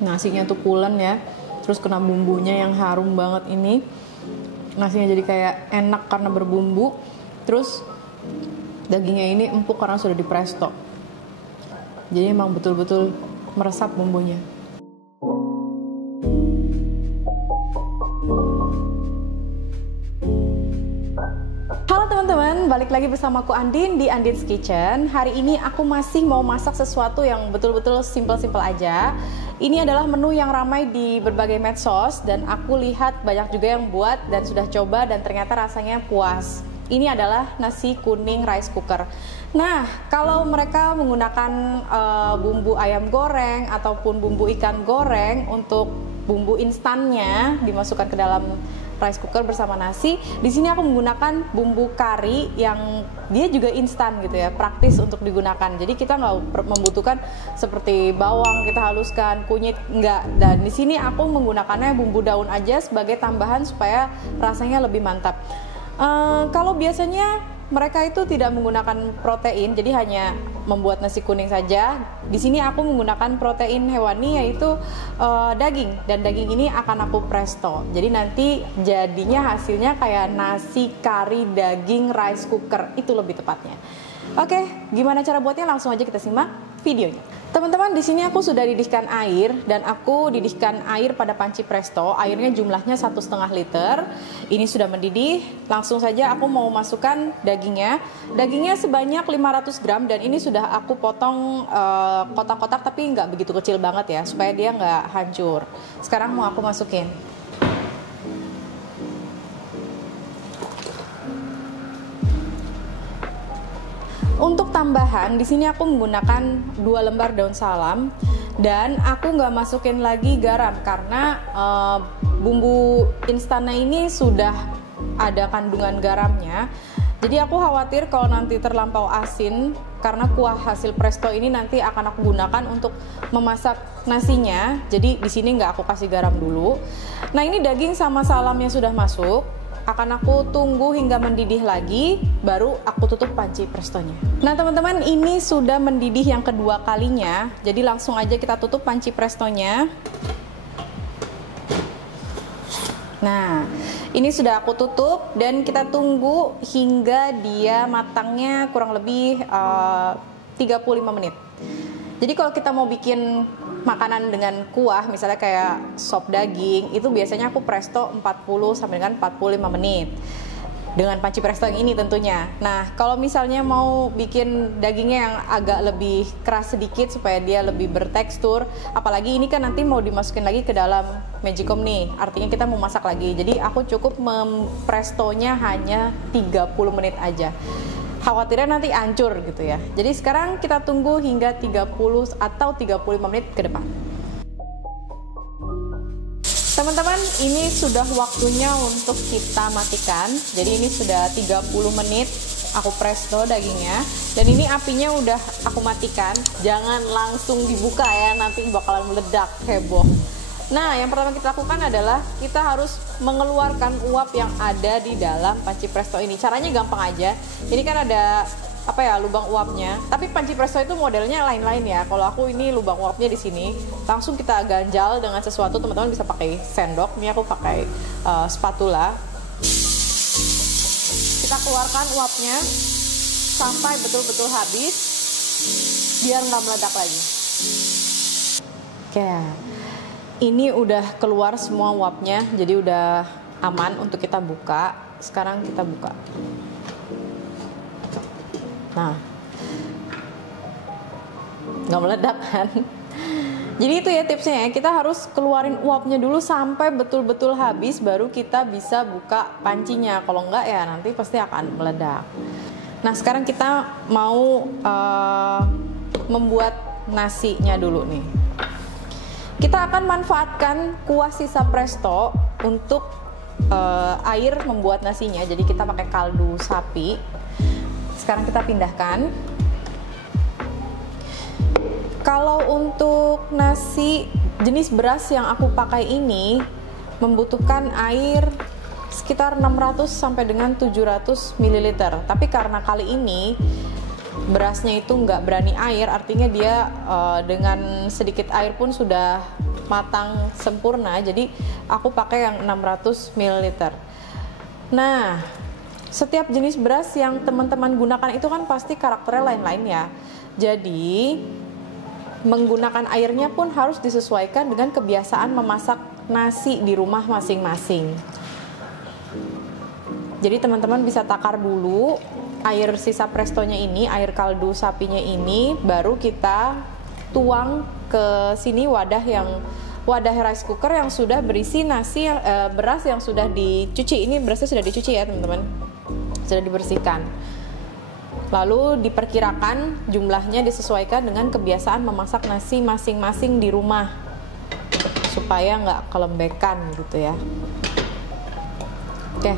Nasinya tuh pulen ya, terus kena bumbunya yang harum banget ini. Nasinya jadi kayak enak karena berbumbu. Terus dagingnya ini empuk karena sudah dipresto. Jadi emang betul-betul meresap bumbunya. Halo teman-teman, balik lagi bersama aku Andin di Andin's Kitchen. Hari ini aku masih mau masak sesuatu yang betul-betul simple-simple aja. Ini adalah menu yang ramai di berbagai medsos dan aku lihat banyak juga yang buat dan sudah coba dan ternyata rasanya puas. Ini adalah nasi kuning rice cooker. Nah, kalau mereka menggunakan bumbu ayam goreng ataupun bumbu ikan goreng untuk bumbu instannya dimasukkan ke dalam rice cooker bersama nasi. Di sini aku menggunakan bumbu kari yang dia juga instan gitu ya, praktis untuk digunakan. Jadi kita nggak membutuhkan seperti bawang kita haluskan, kunyit enggak. Dan di sini aku menggunakannya bumbu daun aja sebagai tambahan supaya rasanya lebih mantap. Kalau biasanya mereka itu tidak menggunakan protein, jadi hanya membuat nasi kuning saja. Di sini aku menggunakan protein hewani yaitu daging, dan daging ini akan aku presto. Jadi nanti jadinya hasilnya kayak nasi kari daging rice cooker, itu lebih tepatnya. Oke, gimana cara buatnya? Langsung aja kita simak videonya. Teman-teman, di sini aku sudah didihkan air dan aku didihkan air pada panci presto. Airnya jumlahnya 1,5 liter. Ini sudah mendidih. Langsung saja aku mau masukkan dagingnya. Dagingnya sebanyak 500 gram dan ini sudah aku potong kotak-kotak tapi nggak begitu kecil banget ya supaya dia nggak hancur. Sekarang mau aku masukin. Untuk tambahan, di sini aku menggunakan 2 lembar daun salam dan aku nggak masukin lagi garam karena bumbu instannya ini sudah ada kandungan garamnya. Jadi aku khawatir kalau nanti terlampau asin karena kuah hasil presto ini nanti akan aku gunakan untuk memasak nasinya. Jadi di sini nggak aku kasih garam dulu. Nah, ini daging sama salamnya sudah masuk. Akan aku tunggu hingga mendidih lagi, baru aku tutup panci prestonya. Nah teman-teman, ini sudah mendidih yang kedua kalinya, jadi langsung aja kita tutup panci prestonya. Nah, ini sudah aku tutup dan kita tunggu hingga dia matangnya kurang lebih 35 menit. Jadi kalau kita mau bikin makanan dengan kuah, misalnya kayak sop daging, itu biasanya aku presto 40 sampai dengan 45 menit. Dengan panci presto yang ini tentunya. Nah, kalau misalnya mau bikin dagingnya yang agak lebih keras sedikit supaya dia lebih bertekstur, apalagi ini kan nanti mau dimasukin lagi ke dalam magicom nih, artinya kita mau masak lagi. Jadi aku cukup memprestonya hanya 30 menit aja. Khawatirnya nanti hancur gitu ya. Jadi sekarang kita tunggu hingga 30 atau 35 menit ke depan. Teman-teman, ini sudah waktunya untuk kita matikan. Jadi ini sudah 30 menit aku presto dagingnya. Dan ini apinya udah aku matikan. Jangan langsung dibuka ya, nanti bakalan meledak, heboh. Nah, yang pertama kita lakukan adalah kita harus mengeluarkan uap yang ada di dalam panci presto ini. Caranya gampang aja. Ini kan ada lubang uapnya. Tapi panci presto itu modelnya lain-lain ya. Kalau aku ini lubang uapnya di sini. Langsung kita ganjal dengan sesuatu. Teman-teman bisa pakai sendok. Ini aku pakai spatula. Kita keluarkan uapnya sampai betul-betul habis, biar nggak meledak lagi. Oke. Ini udah keluar semua uapnya, jadi udah aman untuk kita buka. Sekarang kita buka. Nah, nggak meledak kan? Jadi itu ya tipsnya ya, kita harus keluarin uapnya dulu sampai betul-betul habis, baru kita bisa buka pancinya. Kalau enggak ya nanti pasti akan meledak. Nah, sekarang kita mau membuat nasinya dulu nih. Kita akan manfaatkan kuah sisa presto untuk air membuat nasinya. Jadi kita pakai kaldu sapi. Sekarang kita pindahkan. Kalau untuk nasi jenis beras yang aku pakai ini membutuhkan air sekitar 600 sampai dengan 700 ml. Tapi karena kali ini berasnya itu nggak berani air, artinya dia dengan sedikit air pun sudah matang sempurna, jadi aku pakai yang 600 ml. Nah, setiap jenis beras yang teman-teman gunakan itu kan pasti karakternya lain-lain ya. Jadi menggunakan airnya pun harus disesuaikan dengan kebiasaan memasak nasi di rumah masing-masing. Jadi teman-teman bisa takar dulu air sisa prestonya ini, air kaldu sapinya ini, baru kita tuang ke sini wadah rice cooker yang sudah berisi nasi beras yang sudah dicuci. Ini berasnya sudah dicuci ya teman-teman, sudah dibersihkan. Lalu diperkirakan jumlahnya disesuaikan dengan kebiasaan memasak nasi masing-masing di rumah supaya nggak kelembekan gitu ya. Oke,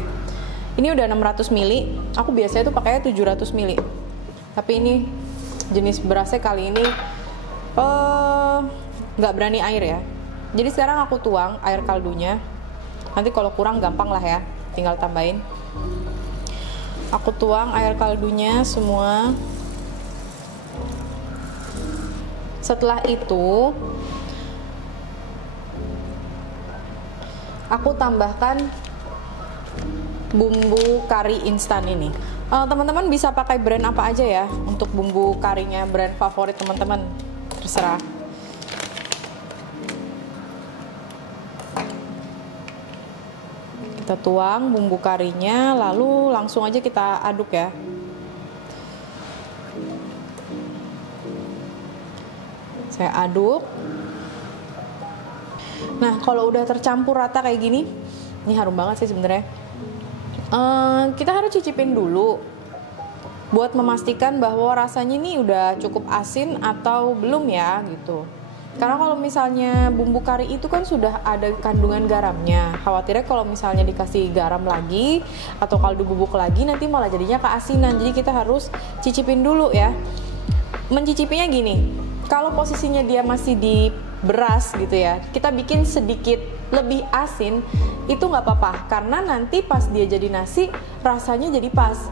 ini udah 600 ml. Aku biasanya tuh pakainya 700 ml. Tapi ini jenis berasnya kali ini nggak berani air ya. Jadi sekarang aku tuang air kaldunya. Nanti kalau kurang gampang lah ya, tinggal tambahin. Aku tuang air kaldunya semua. Setelah itu aku tambahkan bumbu kari instan ini. Teman-teman bisa pakai brand apa aja ya untuk bumbu karinya, brand favorit teman-teman, terserah. Kita tuang bumbu karinya, lalu langsung aja kita aduk ya. Saya aduk. Nah, kalau udah tercampur rata kayak gini, ini harum banget sih sebenarnya. Kita harus cicipin dulu buat memastikan bahwa rasanya ini udah cukup asin atau belum ya gitu. Karena kalau misalnya bumbu kari itu kan sudah ada kandungan garamnya. Khawatirnya kalau misalnya dikasih garam lagi atau kaldu bubuk lagi nanti malah jadinya keasinan. Jadi kita harus cicipin dulu ya. Mencicipinya gini, kalau posisinya dia masih di beras gitu ya, kita bikin sedikit lebih asin, itu nggak apa-apa. Karena nanti pas dia jadi nasi, rasanya jadi pas.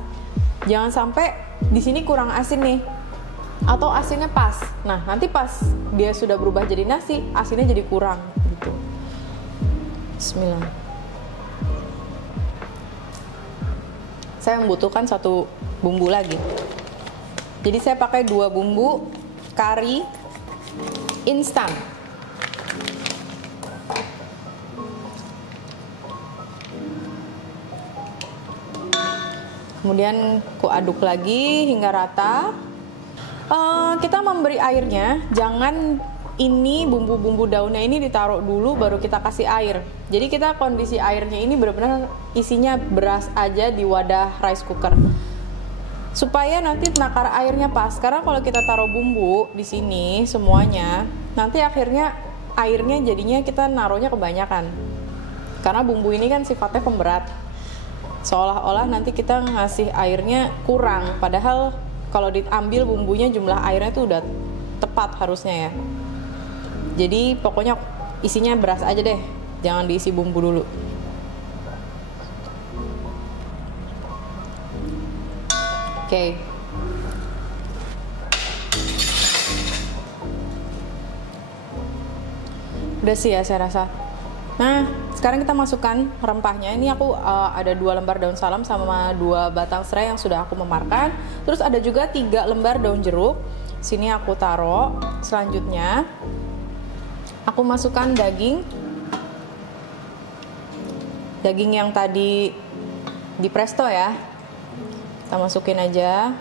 Jangan sampai di sini kurang asin nih, atau asinnya pas. Nah, nanti pas dia sudah berubah jadi nasi, asinnya jadi kurang gitu. Bismillah. Saya membutuhkan satu bumbu lagi. Jadi saya pakai 2 bumbu kari instan. Kemudian ku aduk lagi hingga rata. Kita memberi airnya, jangan ini bumbu-bumbu daunnya ini ditaruh dulu baru kita kasih air. Jadi kita kondisi airnya ini benar-benar isinya beras aja di wadah rice cooker. Supaya nanti nakar airnya pas. Karena kalau kita taruh bumbu di sini semuanya, nanti akhirnya airnya jadinya kita naruhnya kebanyakan. Karena bumbu ini kan sifatnya pemberat. Seolah-olah nanti kita ngasih airnya kurang, padahal kalau diambil bumbunya jumlah airnya itu udah tepat harusnya ya. Jadi pokoknya isinya beras aja deh, jangan diisi bumbu dulu. Oke. Udah sih ya saya rasa. Nah, sekarang kita masukkan rempahnya. Ini aku ada 2 lembar daun salam sama 2 batang serai yang sudah aku memarkan. Terus ada juga 3 lembar daun jeruk. Sini aku taruh. Selanjutnya aku masukkan daging. Daging yang tadi di presto ya. Kita masukin aja.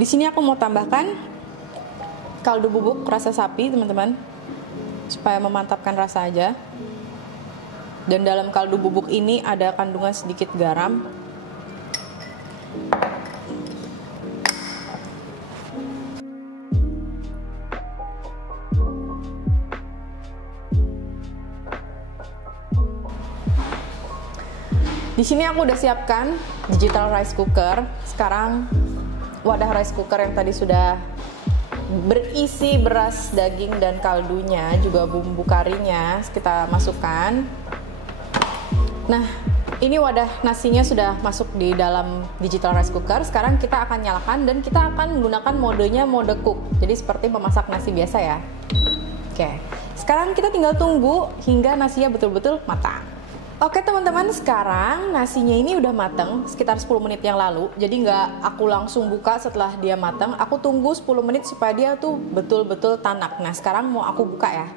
Di sini aku mau tambahkan kaldu bubuk rasa sapi, teman-teman, supaya memantapkan rasa aja. Dan dalam kaldu bubuk ini ada kandungan sedikit garam. Di sini aku udah siapkan digital rice cooker. Sekarang wadah rice cooker yang tadi sudah berisi beras, daging, dan kaldunya, juga bumbu karinya kita masukkan. Nah, Ini wadah nasinya sudah masuk di dalam digital rice cooker. Sekarang kita akan nyalakan dan kita akan menggunakan modenya mode cook. Jadi seperti memasak nasi biasa ya. Oke, sekarang kita tinggal tunggu hingga nasinya betul-betul matang. Oke teman-teman, sekarang nasinya ini udah matang sekitar 10 menit yang lalu. Jadi nggak aku langsung buka setelah dia matang. Aku tunggu 10 menit supaya dia tuh betul-betul tanak. Nah sekarang mau aku buka ya.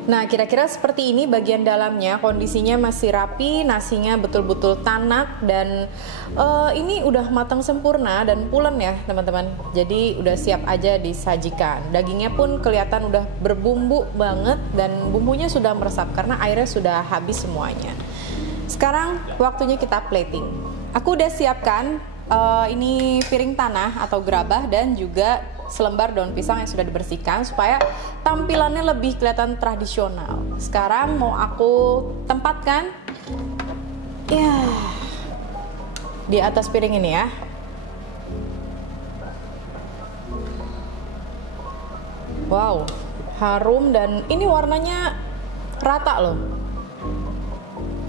Nah kira-kira seperti ini bagian dalamnya, kondisinya masih rapi, nasinya betul-betul tanak dan ini udah matang sempurna dan pulen ya teman-teman. Jadi udah siap aja disajikan. Dagingnya pun kelihatan udah berbumbu banget dan bumbunya sudah meresap karena airnya sudah habis semuanya. Sekarang waktunya kita plating. Aku udah siapkan ini piring tanah atau gerabah dan juga selembar daun pisang yang sudah dibersihkan supaya tampilannya lebih kelihatan tradisional. Sekarang mau aku tempatkan ya di atas piring ini ya. Wow, harum dan ini warnanya rata loh.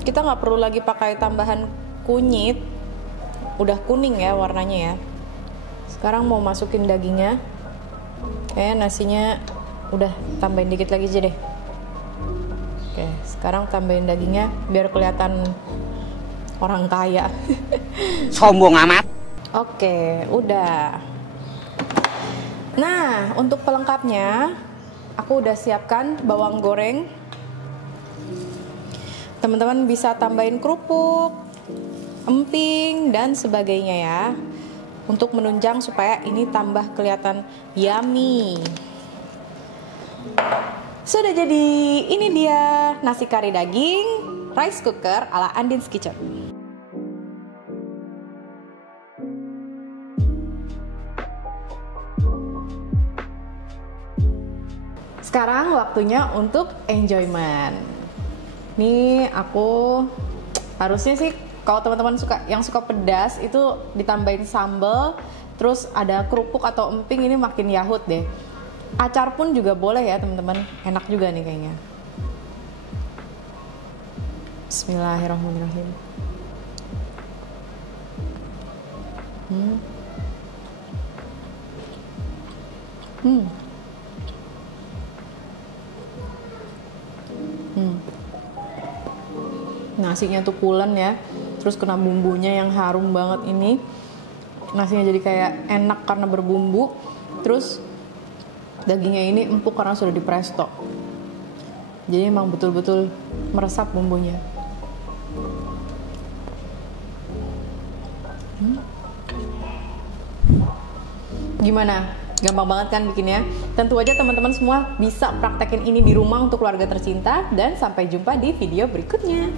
Kita nggak perlu lagi pakai tambahan kunyit, udah kuning ya warnanya ya. Sekarang mau masukin dagingnya. Nasinya udah tambahin dikit lagi aja deh. Oke, sekarang tambahin dagingnya biar kelihatan orang kaya. Sombong amat. Oke, udah. Nah, untuk pelengkapnya aku udah siapkan bawang goreng. Teman-teman bisa tambahin kerupuk, emping dan sebagainya ya. Untuk menunjang supaya ini tambah kelihatan yummy. Sudah jadi, ini dia nasi kari daging rice cooker ala Andin's Kitchen. Sekarang waktunya untuk enjoyment. Nih aku harusnya sih kalau teman-teman yang suka pedas itu ditambahin sambal, terus ada kerupuk atau emping, ini makin yahut deh. Acar pun juga boleh ya teman-teman, enak juga nih kayaknya. Bismillahirrahmanirrahim. Nasinya tuh pulen ya, terus kena bumbunya yang harum banget ini. Nasinya jadi kayak enak karena berbumbu, terus dagingnya ini empuk karena sudah dipresto. Jadi emang betul-betul meresap bumbunya. Gimana? Gampang banget kan bikinnya? Tentu aja teman-teman semua bisa praktekin ini di rumah untuk keluarga tercinta. Dan sampai jumpa di video berikutnya.